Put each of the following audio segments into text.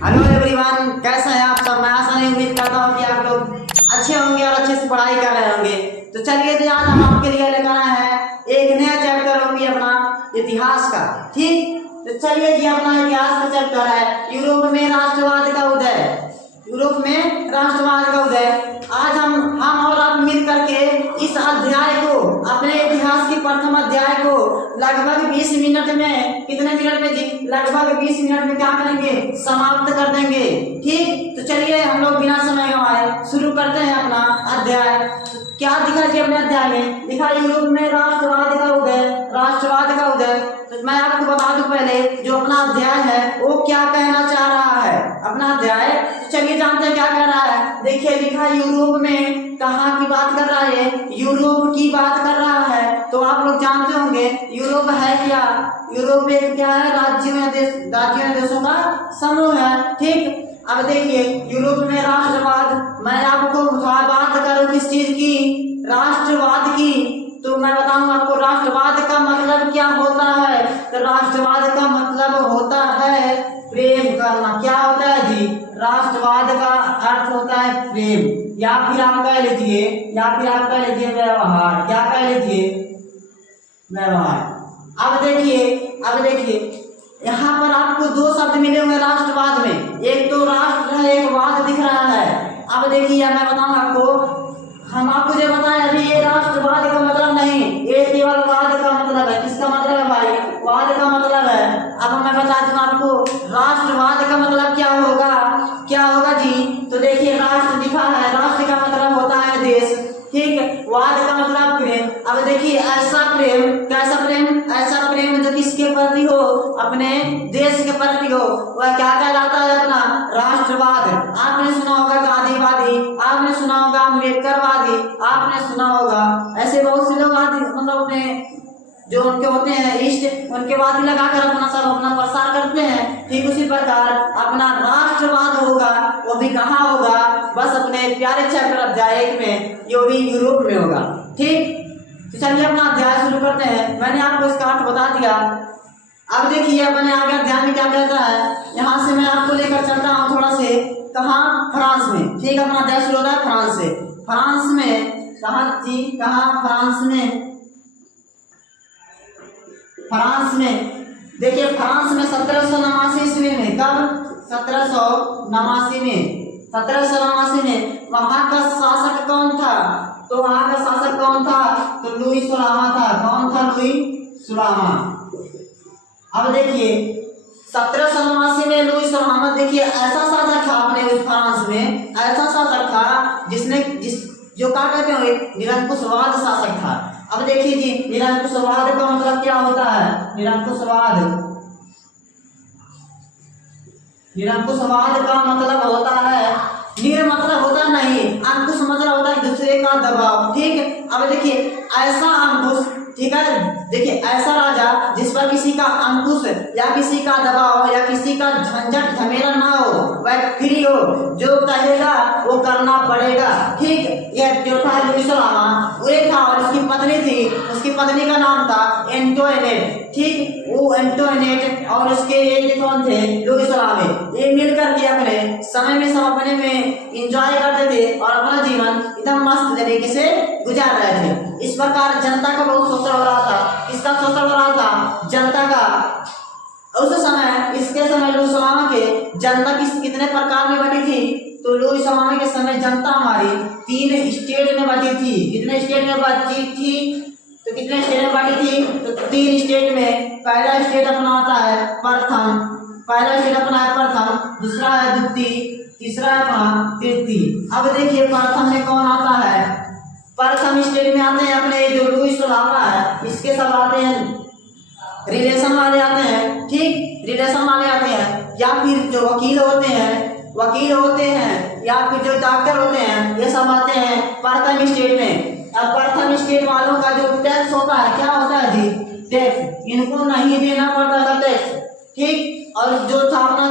Hello everyone, कैसे हैं आप सब। मैं आशा नहीं उम्मीद करता हूँ कि आप लोग अच्छे होंगे और अच्छे से पढ़ाई कर रहे होंगे। तो चलिए, तो आज हम आपके लिए लेकर आए हैं एक नया चैप्टर होगी अपना इतिहास का। ठीक, तो चलिए जी, अपना इतिहास का चैप्टर है यूरोप में राष्ट्रवाद का उदय। यूरोप में राष्ट्रवाद का उदय। आज हम और आप मिल करके इस अध्याय को, अपने इतिहास के प्रथम अध्याय को लगभग 20 मिनट में, कितने मिनट में जी, लगभग 20 मिनट में क्या करेंगे, समाप्त कर देंगे। ठीक, तो चलिए हम लोग बिना समय गंवाए शुरू करते हैं अपना अध्याय। क्या दिखा जी अपने अध्याय में? लिखा यूरोप में राष्ट्रवाद का उदय, राष्ट्रवाद का उदय। तो मैं आपको बता दूं पहले जो अपना अध्याय है वो क्या कहना चाह रहा है अपना अध्याय। चलिए जानते हैं क्या कह रहा है। देखिए लिखा यूरोप में, कहाँ की बात कर रहा है, यूरोप की बात कर रहा है। तो आप लोग जानते होंगे यूरोप है क्या। यूरोप एक क्या है, राज्यों देशों का समूह है। ठीक, अब देखिए यूरोप में राष्ट्रवाद, मैं आपको बात करूं किस चीज की, राष्ट्रवाद की। तो मैं बताऊं आपको राष्ट्रवाद का मतलब क्या होता है। तो राष्ट्रवाद का मतलब होता है प्रेम करना। क्या होता है जी? राष्ट्रवाद का अर्थ होता है प्रेम, या फिर आप कह लीजिए व्यवहार। क्या कह लीजिए? व्यवहार। अब देखिए यहाँ पर आपको दो शब्द मिले हुए राष्ट्रवाद में, एक तो राष्ट्र है, एक वाद दिख रहा है। अब देखिए मैं बताऊं आपको, हम आपको जो बताएं अभी, ये राष्ट्रवाद का मतलब नहीं, ये केवल वाद का मतलब है। किसका मतलब है भाई? वाद का मतलब है। अब मैं बता दूं आपको राष्ट्रवाद का मतलब क्या होगा जी। तो देखिए राष्ट्र लिखा है, राष्ट्र का मतलब होता है देश। ठीक, वाद का मतलब प्रेम। अब देखिए ऐसा प्रेम, कैसा प्रेम? ऐसा प्रेम जो किसके प्रति हो, अपने देश के प्रति हो, वह क्या कहलाता है? अपना राष्ट्रवाद। आपने सुना होगा गांधीवादी, आपने सुना होगा अम्बेडकरवादी, आपने सुना होगा ऐसे बहुत से लोग मतलब अपने जो उनके होते हैं इष्ट, उनके वादी लगाकर अपना प्रसार करते हैं। ठीक उसी प्रकार अपना राष्ट्रवाद होगा, वो भी कहाँ होगा? बस अपने प्यारे चैप्टर अध्याय 1 में, जो भी यूरोप में होगा। ठीक, तो चलिए अपना अध्याय शुरू करते हैं। मैंने आपको इसका अर्थ बता दिया। अब देखिए अपने आगे अध्याय में क्या कहता है। यहाँ से मैं आपको लेकर चलता हूँ थोड़ा से, कहाँ? फ्रांस में। ठीक, अपना अध्याय शुरू होता है फ्रांस से। फ्रांस में कहाँ जी? कहाँ? फ्रांस में। देखिए फ्रांस में 1789 ईस्वी में, कब? 1789 में वहां का शासक कौन था? तो वहां का शासक कौन था? तो लुई सुलामा था। कौन था? लुई सुलामा। अब देखिए 1789 में लुई सुलामा, देखिए ऐसा शासक था अपने उस फ्रांस में, ऐसा शासक था जो क्या कहते हैं, निरंकुशवाद शासक था। अब देखिए जी, निरंकुशवाद का मतलब क्या होता है? निरंकुशवाद का मतलब होता है, मतलब होता नहीं, अंकुश मतलब होता है दूसरे का दबाव। ठीक, अब देखिए ऐसा अंकुश, ठीक है, देखिए ऐसा राजा जिस पर किसी का अंकुश या किसी का दबाव या किसी का झंझट झमेला ना हो, वह फ्री हो, जो कहेगा वो करना पड़ेगा। ठीक, यह जो था लुई सुलामा, वो था और उसकी पत्नी थी, उसकी पत्नी का नाम था एंटोइनेट। ठीक, वो एंटोइनेट और उसके ये कौन थे? लुई सुलामा। ये मिलकर के अपने समय में सब अपने में इंजॉय करते थे और अपना जीवन एकदम मस्त तरीके से गुजार रहे थे। इस प्रकार जनता का बहुत शोषण हो रहा था। किसका शोषण हो रहा था? जनता का। उस समय, इसके समय लुई सुलामा के जनता कितने प्रकार में बटी थी? तो लुई सुलामा के समय जनता हमारी 3 स्टेट में बटी थी। कितने स्टेट में बटी थी? तो कितने स्टेट में बांटी थी? तो 3 स्टेट में। पहला स्टेट अपना आता है प्रथम, दूसरा है द्वितीय, तीसरा है अपना तृतीय। अब देखिए प्रथम में कौन आता है? प्रथम स्टेट में आते हैं अपने जो लुई सुलामा है, इसके सब आते हैं रिलेशन वाले आते हैं। ठीक, रिलेशन वाले आते हैं, या फिर जो वकील होते हैं, या फिर जो डॉक्टर होते हैं, ये सब आते हैं प्रथम स्टेट में। अब प्रथम स्टेट वालों का जो टैक्स होता है, क्या होता है जी? टैक्स। इनको नहीं देना पड़ता था टैक्स। ठीक, और जो था अपना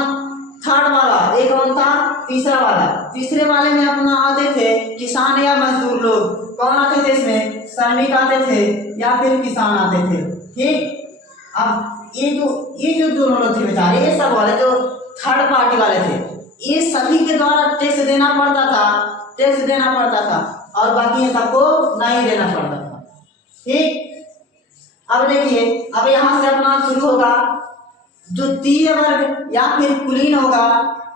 थर्ड वाला, एक कौन था? तीसरे वाले में अपना आते थे किसान या मजदूर लोग। कौन आते थे इसमें? श्रमिक आते थे या फिर किसान आते थे। ठीक, अब ये जो दोनों लोग थे बेचारे, ये सब वाले जो थर्ड पार्टी वाले थे, ये सभी के द्वारा टैक्स देना पड़ता था और बाकी ये सबको नहीं देना पड़ता था। ठीक, अब देखिए, अब यहाँ से अपना शुरू होगा द्वितीय वर्ग या फिर कुलीन होगा,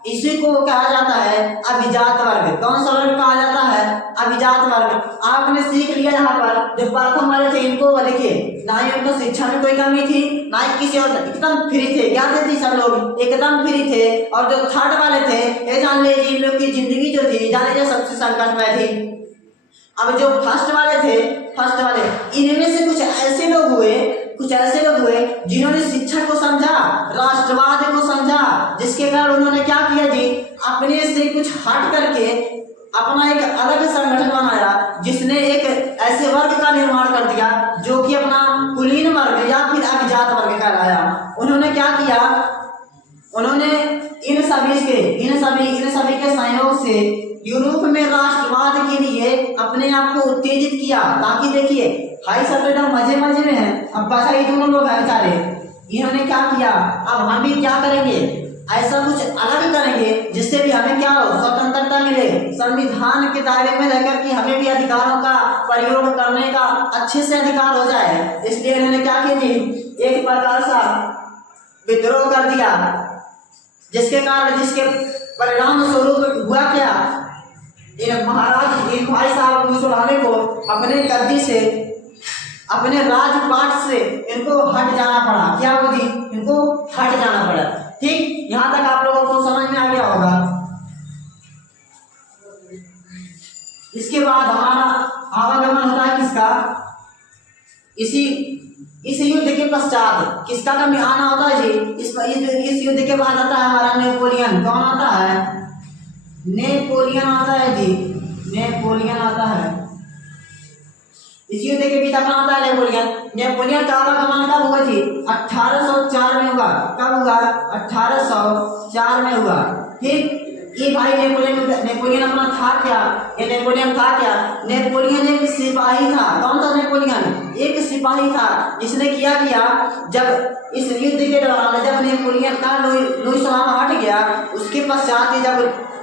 इसी को कहा जाता है अभिजात वर्ग। कौन सा वर्ग कहा जाता है? अभिजात वर्ग। आपने सीख लिया यहाँ पर जो प्रथम वाले थे इनको देखिए, ना ही उनको शिक्षा में कोई कमी थी ना ही किसी और, एकदम फ्री थे। क्या थे सब लोग? एकदम फ्री थे। और जो थर्ड वाले थे ये जान लीजिए इन लोग की जिंदगी जो थी जान लीजिए सबसे संकट में थी। अब जो फर्स्ट वाले इनमें से कुछ ऐसे लोग हुए जिन्होंने शिक्षा को समझा, राष्ट्रवाद को समझा, जिसके कारण उन्होंने क्या किया जी, अपने से कुछ हट करके अपना एक अलग संगठन बनाया, जिसने एक ऐसे वर्ग का निर्माण कर दिया जो कि अपना कुलीन वर्ग या फिर अभिजात वर्ग कहलाया। उन्होंने क्या किया, उन्होंने इन सभी के सहयोग से यूरोप में राष्ट्रवाद के लिए अपने आप को उत्तेजित किया। ताकि देखिए भाई सब एकदम मजे में हैं, अब बचा ये दोनों लोग हैं बेचारे, इन्होंने क्या किया, अब हम भी क्या करेंगे, ऐसा कुछ अलग करेंगे जिससे भी हमें क्या हो, स्वतंत्रता मिले, संविधान के दायरे में रहकर कि हमें भी अधिकारों का प्रयोग करने का अच्छे से अधिकार हो जाए। इसलिए इन्होंने क्या किया जी, एक प्रकार सा विद्रोह कर दिया, जिसके परिणाम स्वरूप हुआ क्या, इन भाई साहब मुसलमानों को अपने गद्दी से, अपने राजपाट से इनको हट जाना पड़ा। क्या बोली, इनको हट जाना पड़ा। ठीक, यहाँ तक आप लोगों को समझ में आ गया होगा। इसके बाद हमारा आवागमन होता है किसका, इस युद्ध के पश्चात किसका आना होता है जी, इस युद्ध के बाद आता है हमारा नेपोलियन। कौन आता है? नेपोलियन आता है जी, नेपोलियन आता है। इस युद्ध के बीच अपना आता है नेपोलियन का आवागमन कब हुआ जी, 1804 में हुआ। कब हुआ? 1804 में हुआ। ठीक, ये भाई नेपोलियन अपना था क्या, ये नेपोलियन था क्या, नेपोलियन एक सिपाही था। कौन था नेपोलियन? एक सिपाही था, जिसने क्या किया, जब इस युद्ध के दौरान जब नेपोलियन का लुईस लामा हट गया, उसके पश्चात जब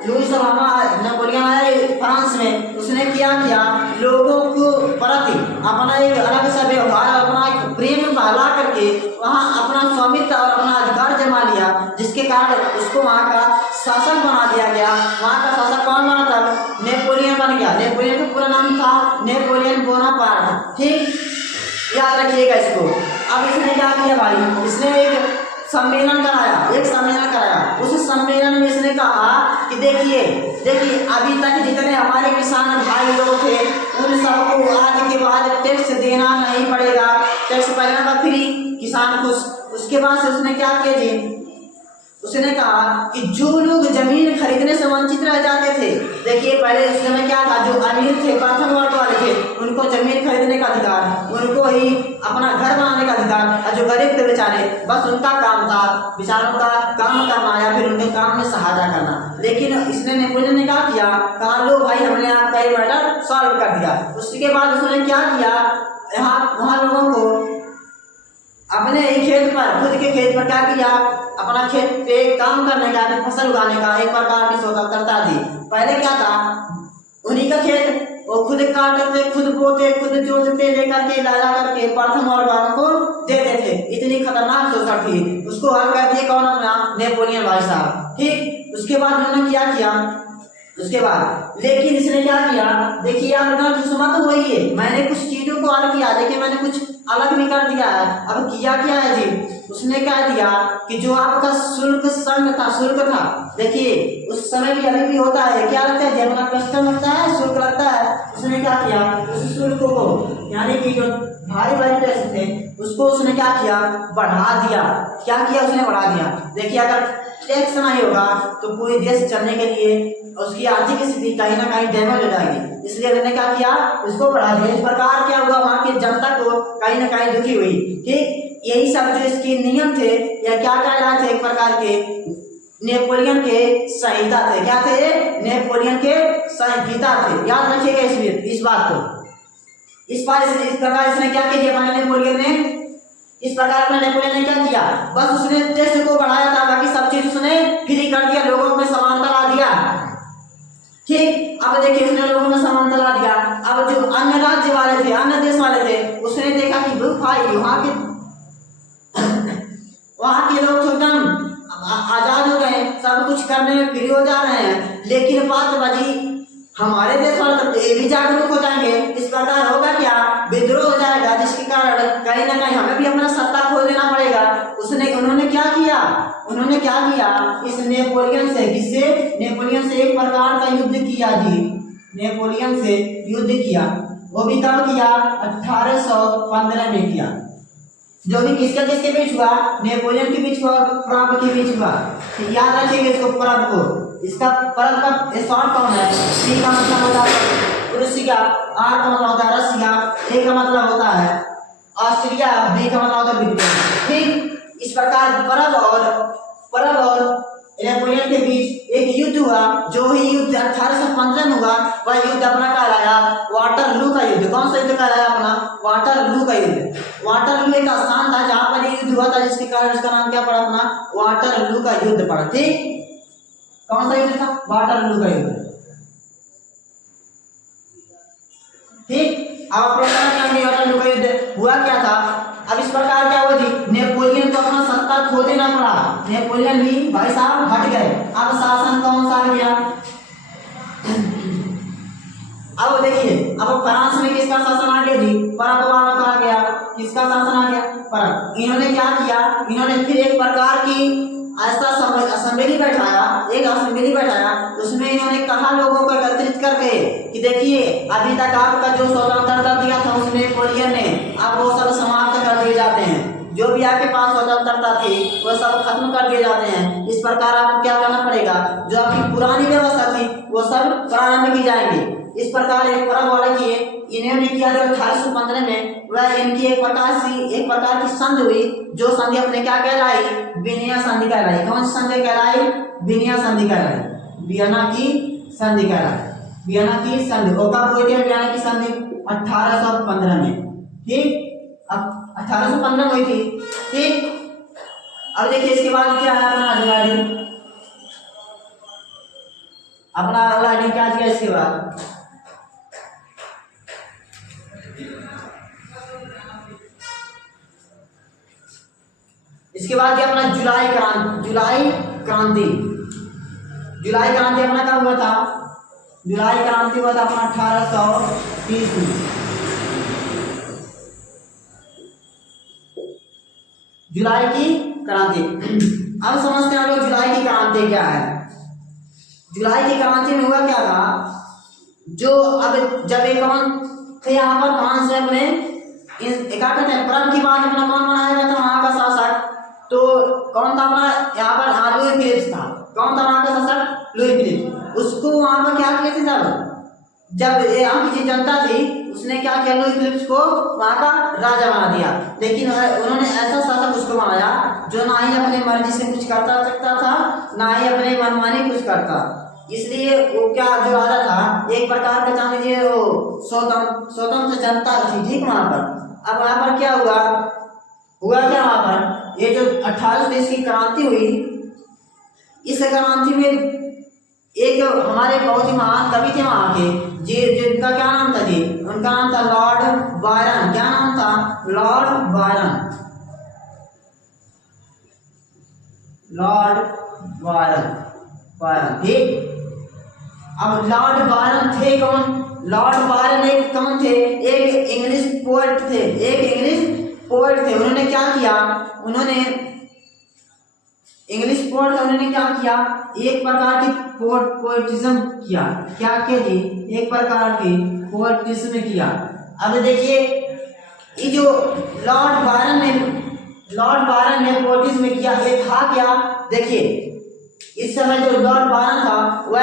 लुईस लामा नेपोलियन आया फ्रांस में, उसने क्या किया, लोगों को प्रति अपना एक अलग सा व्यवहार, अपना एक प्रेम बहला करके वहाँ अपना स्वामित्व और अपना अधिकार जमा लिया, जिसके कारण उसको वहाँ का शासक बना दिया गया। वहाँ का शासक कौन बना था? नेपोलियन बन गया। नेपोलियन का पूरा नाम था नेपोलियन बोनापार्ट। ठीक, याद रखिएगा इसको। अब इसने क्या किया भाई, इसने एक सम्मेलन कराया। उस सम्मेलन में इसने कहा कि देखिए अभी तक जितने हमारे किसान भाई लोग थे उन सबको आज के बाद टैक्स देना नहीं पड़ेगा, टैक्स पहले फ्री, किसान खुश। उसके बाद से उसने क्या किया जी, उसने कहा कि जो लोग जमीन खरीदने से वंचित रह जाते थे, देखिए पहले उस समय क्या था, जो अमीर थे, प्रथम वर्ग वाले थे, उनको जमीन खरीदने का अधिकार, उनको ही अपना घर बनाने का अधिकार, और जो गरीब थे बेचारे बस उनका काम था बेचारों का काम करना या फिर उनके काम में सहायता करना। लेकिन इसने नेपोलियन ने क्या किया, कहा लो भाई हमने आपका ये मैटर सॉल्व कर दिया। उसके बाद उसने क्या किया, वहाँ लोगों को अपने ही खेत पर, खुद के खेत पर क्या किया, अपना खेत पे काम करने का, फसल उगाने का एक प्रकार की स्वतंत्रता दी। पहले क्या था, उन्हीं का खेत वो खुद काटते, खुद बोते, खुद जोतते, लेकर के लाया करके प्रथम वर्ग वालों को देते थे। इतनी खतरनाक सोच थी, उसको हल कर दिए कौन, अपना नेपोलियन भाई साहब। ठीक, उसके बाद उन्होंने क्या किया, उसके बाद लेकिन इसने क्या किया, देखिए आप मत होइए, मैंने कुछ चीजों को हल किया, देखिए मैंने कुछ अलग भी कर दिया है। अब किया क्या है जी, उसने कह दिया कि जो आपका शुल्क था, देखिए उस समय भी अभी भी होता है, क्या लगता है जब अपना कस्टम लगता है, शुल्क लगता है। उसने क्या किया, उस शुल्क को यानी कि जो भारी टैक्स थे उसको उसने क्या किया, बढ़ा दिया। क्या किया, उसने बढ़ा दिया। देखिए अगर टैक्स नहीं होगा तो पूरे देश चलने के लिए उसकी आर्थिक स्थिति कहीं ना कहीं डैमेज हो जाएगी, इसलिए उन्होंने क्या किया, उसको बढ़ा दिया। इस प्रकार क्या हुआ, वहाँ की जनता को कहीं ना कहीं दुखी हुई। ठीक, यही सब जो इसके नियम थे या क्या कहलाते थे, एक प्रकार के नेपोलियन के संहिता थे। क्या थे, नेपोलियन के संहिता थे। याद रखिएगा इस बात को। इस प्रकार इसने क्या किया, नेपोलियन ने इस प्रकार अपने नेपोलियन ने क्या किया, बस उसने टेस्ट को बढ़ाया था, बाकी सब चीज उसने फ्री कर दिया, लोगों में समानता ला दिया। ठीक, अब देखिए उसने लोगों में समानता ला दिया। अब जो अन्य राज्य वाले थे, अन्य देश वाले थे, उसने देखा कि भाई वहाँ के लोग तो एकदम आजाद हो गए, सब कुछ करने में फ्री हो जा रहे हैं, लेकिन बात बाजी हमारे देश वाले तो ये भी जागरूक हो जाएंगे, इस प्रकार होगा क्या, विद्रोह हो जाएगा, जिसके कारण कहीं ना कहीं हमें भी अपना सत्ता खो देना पड़ेगा। उन्होंने क्या किया, इस नेपोलियन से, किससे, नेपोलियन से एक प्रकार का युद्ध किया जी, नेपोलियन से युद्ध किया। वो भी कब किया, 1815 में किया, जो भी किसके बीच हुआ, नेपोलियन के बीच हुआ, प्राग के बीच हुआ। तो याद रखिएगा इसको, प्राग को, इसका प्राग का शॉर्ट कौन है, सी का मतलब होता है रूसिया, आर का मतलब होता है रसिया, ए का मतलब होता है ऑस्ट्रिया, बी का मतलब होता है ब्रिटेन। ठीक, इस प्रकार प्राग और नेपोलियन के बीच एक युद्ध हुआ, जो ही युद्ध 1815 में हुआ, वह युद्ध अपना कहलाया वाटरलू का युद्ध। कौन सा युद्ध कहलाया अपना, वाटरलू का युद्ध। वाटरलू एक स्थान था जहां पर ये युद्ध हुआ था, जिसके कारण इसका नाम क्या पड़ा अपना, वाटरलू का युद्ध पड़ा। ठीक, कौन सा युद्ध था, वाटरलू का युद्ध। ठीक, अब वाटरलू का युद्ध हुआ क्या था, अब इस प्रकार क्या हुआ जी, नेपोलियन को अपना सत्ता खो देना पड़ा, नेपोलियन भी भाई साहब हट गए। अब शासन कौन सा आ गया, अब देखिए, अब फ्रांस में किसका शासन आ गया जी, परग वालों का आ गया। किसका शासन आ गया, परग। इन्होंने क्या किया, इन्होंने फिर एक प्रकार की ऐसा असेंबली बैठाया, उसमें इन्होंने कहा लोगों को एकत्रित करके कि देखिए अभी तक आपका जो स्वतंत्रता दिया था उस नेपोलियन ने, अब वो सब समाप्त कर दिए जाते हैं, जो भी आपके पास स्वतंत्रता थी वो सब खत्म कर दिए जाते हैं। इस प्रकार आपको क्या करना पड़ेगा, जो आपकी पुरानी व्यवस्था थी वो सब प्रारंभ की जाएंगी। इस प्रकार एक परग वाले किए, इन्होंने किया जो 1815 में, वह इनकी एक प्रकार की संधि हुई, जो संधि अपने क्या कहलाई, विनया संधि कहलाई। कौन सी संधि कहलाई, विनया संधि कहलाई, वियना की संधि कहलाई, वियना की संधि। और कब हुई थी वियना की संधि, 1815 में। ठीक, अब 1815 में हुई थी। ठीक, अब देखिए इसके बाद क्या है अपना अगला आइडिया क्या किया इसके बाद, इसके बाद क्या अपना जुलाई क्रांति अपना कब हुआ था, जुलाई क्रांति हुआ था अपना 1830 में। जुलाई की क्रांति, अब समझते हैं हम लोग जुलाई की क्रांति क्या है। जुलाई की क्रांति में हुआ क्या था, जो अब जब एक थे यहाँ पर कौन से अपने क्या कहते हैं, परग की बात अपना कौन बनाया गया था वहां का शासक, तो कौन था अपना यहाँ पर लुई फिलिप्स था। कौन था वहां का शासक, लुई फिलिप्स। उसको वहां पर क्या किया था, जब यहाँ की जनता थी उसने क्या किया, लुई फिलिप्स को वहां का राजा बना दिया। लेकिन उन्होंने ऐसा शासक उसको बनाया जो ना ही अपनी मर्जी से कुछ करता सकता था, ना ही अपने मनमानी कुछ करता। इसलिए वो क्या जो राजा था, एक प्रकार का जान लीजिए वो स्वतंत्र जनता थी। ठीक, वहां पर अब वहां पर क्या हुआ क्या वहां पर, ये जो 1830 की क्रांति हुई, इस क्रांति में एक हमारे बहुत ही महान कवि थे वहां के, जिनका क्या नाम था जी, उनका नाम था लॉर्ड बायरन। क्या नाम था, लॉर्ड बायरन। ठीक, अब लॉर्ड बायरन थे कौन, लॉर्ड बायरन एक कौन थे, एक इंग्लिश पोएट थे, उन्होंने क्या किया, उन्होंने क्या किया, एक प्रकार की पोएटिज्म किया। क्या किया जी, एक प्रकार की पोएटिज्म किया। अब देखिए ये जो लॉर्ड बायरन ने पोएटिज्म किया, ये था क्या, देखिए इस समय जो लॉर्ड बायरन था वह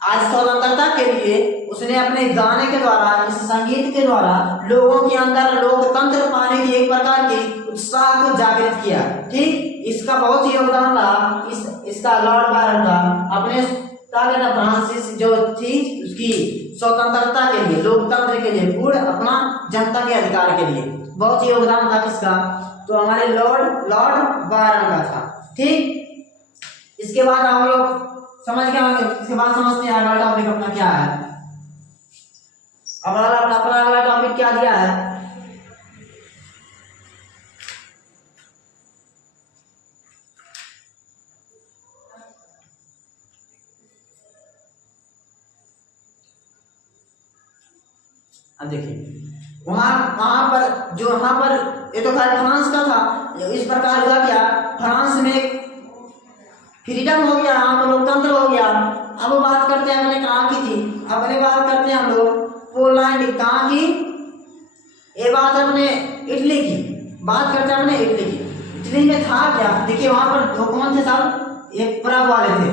आज स्वतंत्रता के लिए उसने अपने गाने के द्वारा, इस संगीत के द्वारा लोगों के अंदर लोकतंत्र पाने की एक प्रकार की उत्साह को जागृत किया। ठीक, इसका बहुत ही योगदान रहा इसका लॉर्ड बायरन का अपने फ्रांसिस जो थी उसकी स्वतंत्रता के लिए, लोकतंत्र के लिए, पूर्ण अपना जनता के अधिकार के लिए। बहुत योगदान था किसका, तो हमारे लॉर्ड बायरन का था। ठीक, इसके बाद हम लोग समझ गए होंगे, इसके बाद समझते हैं अगला टॉपिक अपना क्या है। अब अपना अगला टॉपिक क्या दिया है, अब देखिए वहां पर जो वहां पर ये तो खैर फ्रांस का था, इस प्रकार हुआ क्या, फ्रांस में फ्रीडम हो गया, यहाँ पर लोकतंत्र हो गया। अब बात करते हैं हमने कहाँ की थी, अपने बात करते हैं हम लोग पोलैंड कहाँ की, ये बात अपने इटली की बात करते हैं हमने इटली की। इटली में था क्या, देखिए वहां पर दो कौन थे सब, एक परब वाले थे,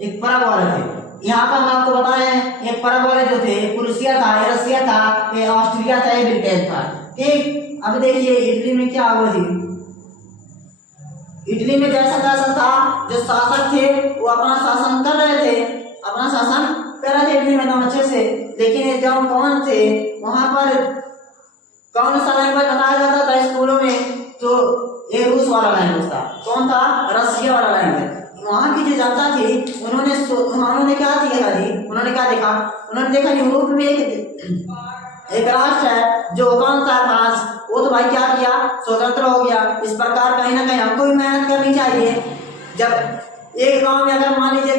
एक परब वाले थे। यहाँ पर हम आपको बताए हैं एक परब वाले जो थे, प्रूसिया था, ये रसिया था, ये ऑस्ट्रिया था, ये ब्रिटेन था। ठीक, अब देखिए इटली में क्या हुआ जी, इटली में जैसा था, जो शासक थे वो अपना शासन कर रहे थे, अपना शासन कर रहे थे इटली में एकदम अच्छे से। लेकिन जब कौन थे वहां पर, कौन सा लैंग्वेज बताया जाता था स्कूलों में, तो ये रूस वाला लैंग्वेज था। कौन था, रसिया वाला लैंग्वेज। वहां की जो जनता थी उन्होंने क्या किया जी, उन्होंने क्या देखा, उन्होंने देखा यूरोप में एक राष्ट्र है जो कौन सा फ्रांस, वो तो भाई क्या किया, स्वतंत्र हो गया। इस प्रकार कहीं ना कहीं हमको भी मेहनत करनी चाहिए। जब एक गांव में अगर मान लीजिए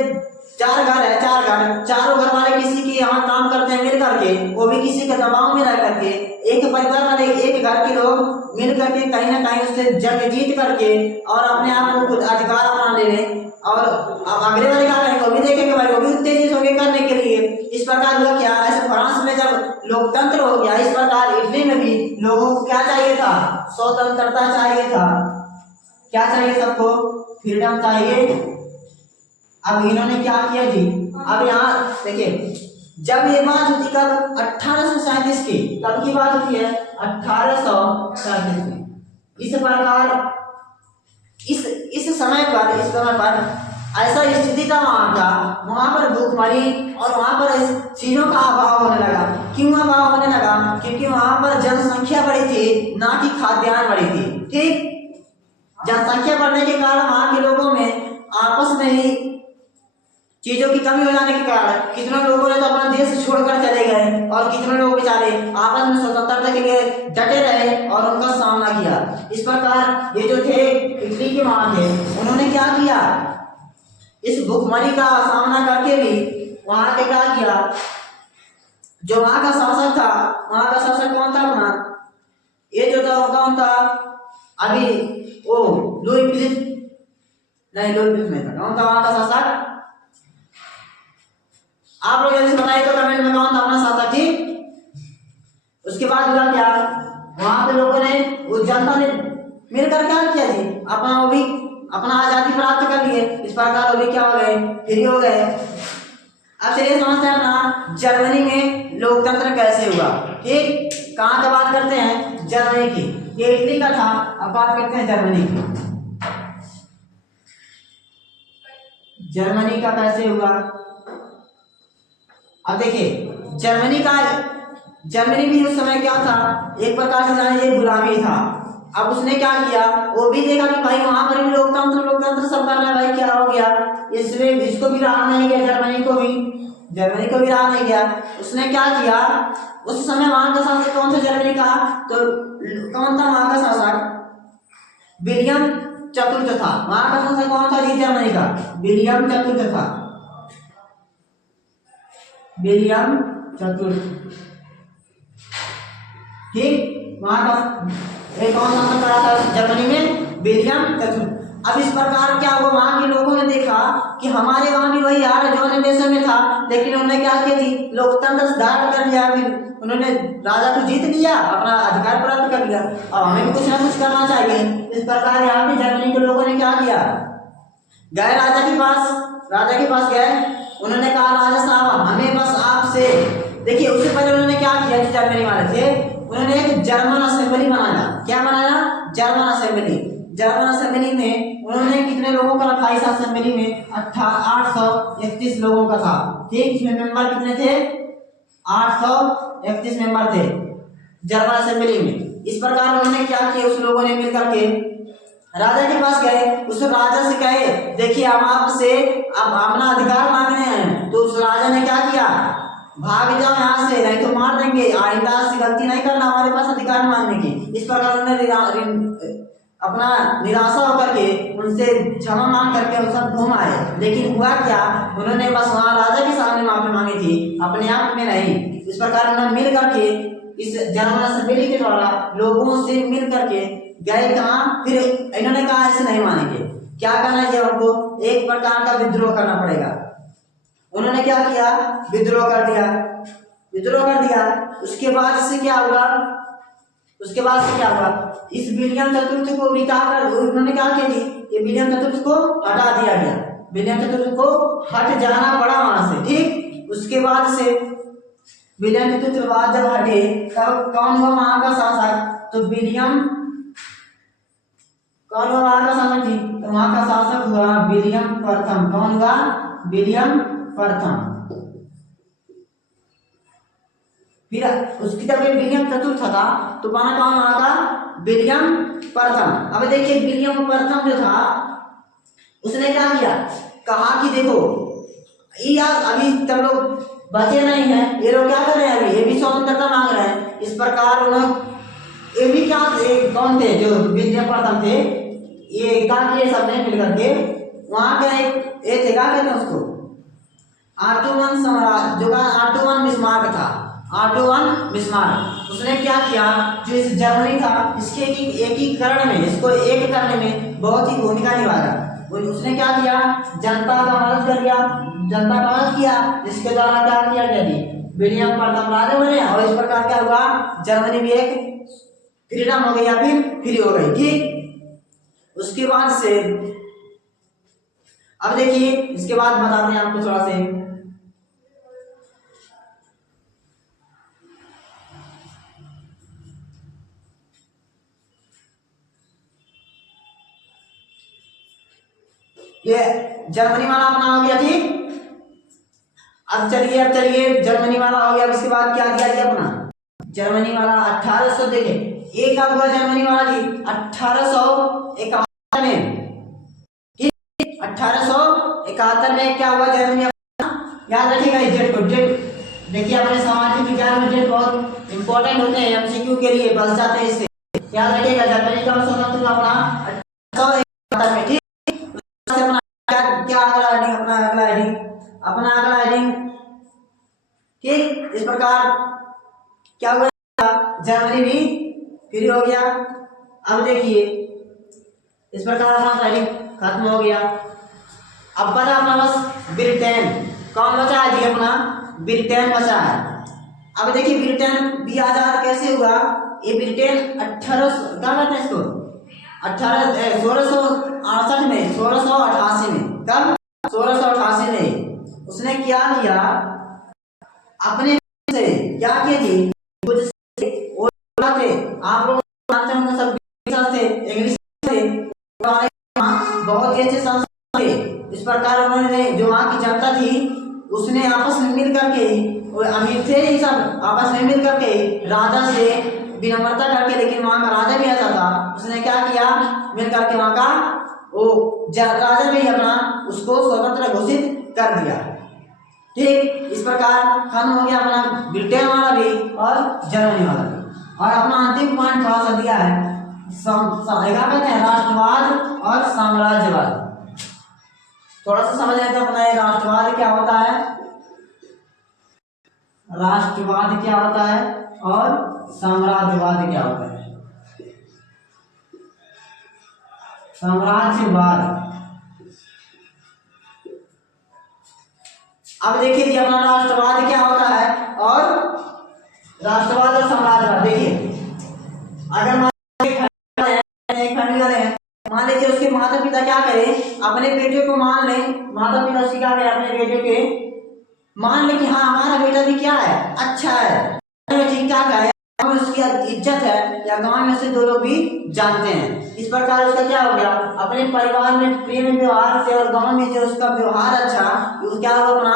4 घर है, 4 घर, चारों घर वाले किसी के यहाँ काम करते हैं मिल करके, वो भी किसी के दबाव में रह करके, एक परिवार वाले एक घर के लोग मिल करके कहीं ना कहीं उससे जंग जीत करके और अपने आप को खुद अधिकार अपना ले लें, और अब अगले वाले क्या करेंगे, वो भी देखेंगे भाई, वो भी उत्तेजित होंगे करने के लिए। इस प्रकार हुआ क्या, ऐसे फ्रांस में जब लोकतंत्र हो गया, इस प्रकार इटली में भी लोगों को क्या चाहिए था, स्वतंत्रता चाहिए था। क्या चाहिए सबको, फ्रीडम चाहिए। अब इन्होंने क्या किया जी, अब यहाँ देखिए जब ये बात होती कब, 1837 की, कब की बात होती है, 1837 में। इस प्रकार इस समय पर ऐसा स्थिति था वहां पर भूखमरी और वहां पर चीजों का अभाव होने लगा। क्यों अभाव होने लगा, क्योंकि वहां पर जनसंख्या बढ़ी थी, ना कि खाद्यान्न बढ़ी थी। ठीक, जनसंख्या बढ़ने के कारण वहां के लोगों में आपस में ही चीजों की कमी हो जाने के कारण कितने लोगों ने तो अपना देश छोड़कर चले गए, और कितने लोग बेचारे आपस में स्वतंत्रता के लिए डटे रहे और उनका सामना किया। इस प्रकार ये जो थे इटली के वहां थे, उन्होंने क्या किया, इस भूखमरी का सामना करके भी वहां के क्या किया, जो वहां का शासक था, वहां का शासक कौन था अपना, ये जो था कौन था अभी, वो लुई फिलिप नहीं कौन था वहां का शासक, आप लोग जल्दी बताइए तो कमेंट में कौन था अपना शासक। ठीक, उसके बाद हुआ क्या, वहां पे लोगों ने, उस जनता ने मिलकर क्या किया जी, अपना वो भी अपना आजादी प्राप्त कर लिए। इस प्रकार वो भी क्या हो गए, फ्री हो गए। अब चलिए समझते हैं अपना जर्मनी में लोकतंत्र कैसे हुआ। ठीक, कहाँ का बात करते हैं, जर्मनी की, ये इटली का था, अब बात करते हैं जर्मनी की। जर्मनी का कैसे हुआ, अब देखिए जर्मनी भी उस समय क्या था, एक प्रकार से जानिए गुलामी था। अब उसने क्या किया, वो भी देखा कि भाई वहां पर भी लोकतंत्र सब करना है, भाई क्या हो गया, इसलिए इसको भी रहा नहीं गया, जर्मनी को भी रहा नहीं गया। उसने क्या किया, उस समय वहां का शासक कौन था जर्मनी का, तो कौन था वहां का शासक, विलियम चतुर्थ था। वहां का शासक कौन था जी, जर्मनी का विलियम चतुर्थ था, विलियम चतुर्थ। ठीक, वहां का एक कौन शासन कर रहा था जर्मनी में, विलियम चतुर्थ। अब इस प्रकार क्या हुआ, वहां के लोगों ने देखा कि हमारे वहां भी वही हाल है जो अन्य देशों में था, लेकिन उन्होंने क्या किया थी, लोकतंत्र धारण कर लिया, उन्होंने राजा को जीत लिया, अपना अधिकार प्राप्त कर लिया, अब हमें भी कुछ ना कुछ करना चाहिए। इस प्रकार यहाँ पे जर्मनी के लोगों ने क्या किया, गए राजा के पास गए, उन्होंने कहा राजा साहब हमें बस आपसे, देखिए उससे पहले उन्होंने क्या किया, जो जर्मनी वाले थे उन्होंने एक जर्मन असेंबली बनाया। क्या बनाया, जर्मन असेंबली में उन्होंने कितने लोगों का रखा, इस असेंबली में 831 लोगों का था। ठीक, इसमें मेंबर कितने थे, 831 मेंबर थे जर्मन असेंबली में। इस प्रकार उन्होंने क्या किया, उस लोगों ने मिलकर के राजा के पास गए, उस राजा से कहे देखिए हम आपसे अब अपना अधिकार मांगने हैं। तो उस राजा ने क्या किया, भाग जाओ यहाँ से नहीं तो मार देंगे, आइंदा ऐसी गलती नहीं करना, हमारे पास अधिकार मांगने की। इस प्रकार उन्होंने अपना निराशा होकर के उनसे क्षमा मांग करके उन सब घूम आए। लेकिन हुआ क्या, उन्होंने बस वहाँ राजा के सामने माफी मांगी थी, अपने आप में नहीं। इस प्रकार उन्होंने मिल करके इस जर्मन असेंबली के द्वारा लोगों से मिल करके गए कहाँ, फिर इन्होंने कहा ऐसे नहीं मानेंगे, क्या करना चाहिए हमको, एक प्रकार का विद्रोह करना पड़ेगा। उन्होंने क्या किया, विद्रोह कर दिया, विद्रोह कर दिया। उसके बाद से क्या हुआ, उसके बाद से क्या हुआ, इस विलियम चतुर्थ को भी क्या कर, उन्होंने क्या किया थी, ये विलियम चतुर्थ को हटा दिया गया, विलियम चतुर्थ को हट जाना पड़ा वहां से। ठीक, उसके बाद से विलियम चतुर्थ बाद जब हटे तब कौन हुआ वहां का शासक, तो विलियम, कौन हुआ वहां का शासक जी, तो वहां का शासक हुआ विलियम प्रथम। कौन हुआ, विलियम प्रथम। फिर उसकी जब विलियम चतुर्थ था तो बना कौन वहां का, विलियम प्रथम। अब देखिए विलियम प्रथम जो था उसने क्या किया, कहा कि देखो ये यार अभी तब लोग बचे नहीं हैं, ये लोग क्या कर रहे हैं, अभी ये भी स्वतंत्रता मांग रहे हैं। इस प्रकार उन्होंने ये भी क्या, कौन थे जो विलियम प्रथम थे, ये क्या किए सबने मिलकर के, वहां का एक थे क्या कहते हैं उसको, ऑटोमन सम्राट, जो ऑटोमन बिस्मार्क था, ऑटोमन बिस्मार्क। उसने क्या किया, जो इस जर्मनी था इसके एकीकरण में, इसको एक करने में बहुत ही भूमिका निभाया। उसने क्या किया, जनता का मदद कर दिया, जनता का मदद किया, जिसके द्वारा क्या किया गया थी, विलियम प्रथम राजा बने। और इस प्रकार क्या हुआ, जर्मनी भी एक फ्रीडम हो गई या फिर फ्री हो गई। ठीक, उसके बाद से अब देखिए इसके बाद बताते हैं आपको थोड़ा से, ये जर्मनी वाला अपना हो गया। ठीक, अब चलिए जर्मनी वाला हो गया। इसके बाद क्या दिया गया अपना, जर्मनी वाला 1800, देखिए एक कब हुआ जर्मनी वाला जी, 1871 में। 1871 में क्या हुआ जर्मनी, याद रखिएगा इस डेट को, डेट देखिए अपने सामाजिक विज्ञान में डेट बहुत इंपॉर्टेंट होते हैं, एमसीक्यू के लिए बस जाते हैं इससे, याद रखिएगा। जर्मनी का स्वतंत्र अपना 1871 में। ठीक, क्या अगला हेडिंग, अपना अगला हेडिंग, अपना अगला हेडिंग। ठीक, इस प्रकार क्या हुआ, जर्मनी भी फ्री हो गया। अब देखिए इस प्रकार अपना हेडिंग खत्म हो गया। अब बचा अपना बस ब्रिटेन। कौन बचा है जी, अपना ब्रिटेन बचा है। अब देखिए ब्रिटेन भी आजाद कैसे हुआ, ये ब्रिटेन 1800 क्या कहते हैं इसको, 1668 में, 1688 में, कब 1688 में उसने क्या किया, अपने से क्या किए थे, कुछ थे आप लोग जानते होंगे, सब थे, इंग्लिश थे, बहुत ही अच्छे संस्कृत थे। इस प्रकार उन्होंने जो वहाँ की जनता थी उसने आपस में मिल करके, और अमीर थे ये सब, आपस में मिल करके राजा से विनम्रता करके, लेकिन वहाँ का राजा भी ऐसा था, उसने क्या किया, मिल करके वहाँ का वो राजा भी अपना उसको स्वतंत्र घोषित कर दिया। ठीक, इस प्रकार खत्म हो गया अपना ब्रिटेन वाला भी और जर्मनी वाला भी। और अपना अंतिम पॉइंट थोड़ा सा दिया है, क्या कहते हैं, राष्ट्रवाद और साम्राज्यवाद। थोड़ा सा समझ लेते हैं अपना, ये राष्ट्रवाद क्या होता है, राष्ट्रवाद क्या होता है और साम्राज्यवाद क्या होता है। साम्राज्यवाद, अब देखिए कि अपना राष्ट्रवाद क्या होता है और राष्ट्रवाद और साम्राज्यवाद। देखिए अगर एक फैमिली वाले हैं, मान लीजिए उसके माता पिता क्या करें, अपने बेटे को मान लें, माता पिता उसकी क्या करें, अपने बेटे के मान लें कि हाँ हमारा बेटा भी क्या है, अच्छा है, ठीक ठाक है, में उसकी इज्जत है, या गांव में से दो लोग भी जानते हैं। इस प्रकार उसका क्या हो गया, अपने परिवार में प्रेम व्यवहार से और गांव में जो उसका व्यवहार अच्छा, वो क्या होगा, अपना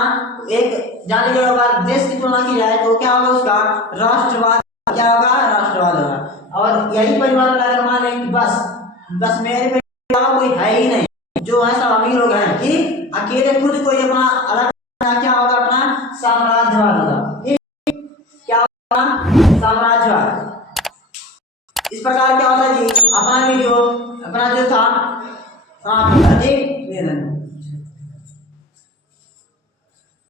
एक जाने के बाद देश की तुलना की जाए तो क्या होगा, उसका राष्ट्रवाद क्या होगा, राष्ट्रवाद होगा। और और यही परिवार वाला अगर मान लें कि बस मेरे परिवार कोई है ही नहीं, जो है सब अमीर लोग हैं, कि अकेले खुद कोई अपना अलग क्या होगा, अपना साम्राज्यवाद होगा, ठीक, क्या होगा, साम्राज्यवाद। इस प्रकार क्या होता है जी, अपना वीडियो अपना जो था, ठीक।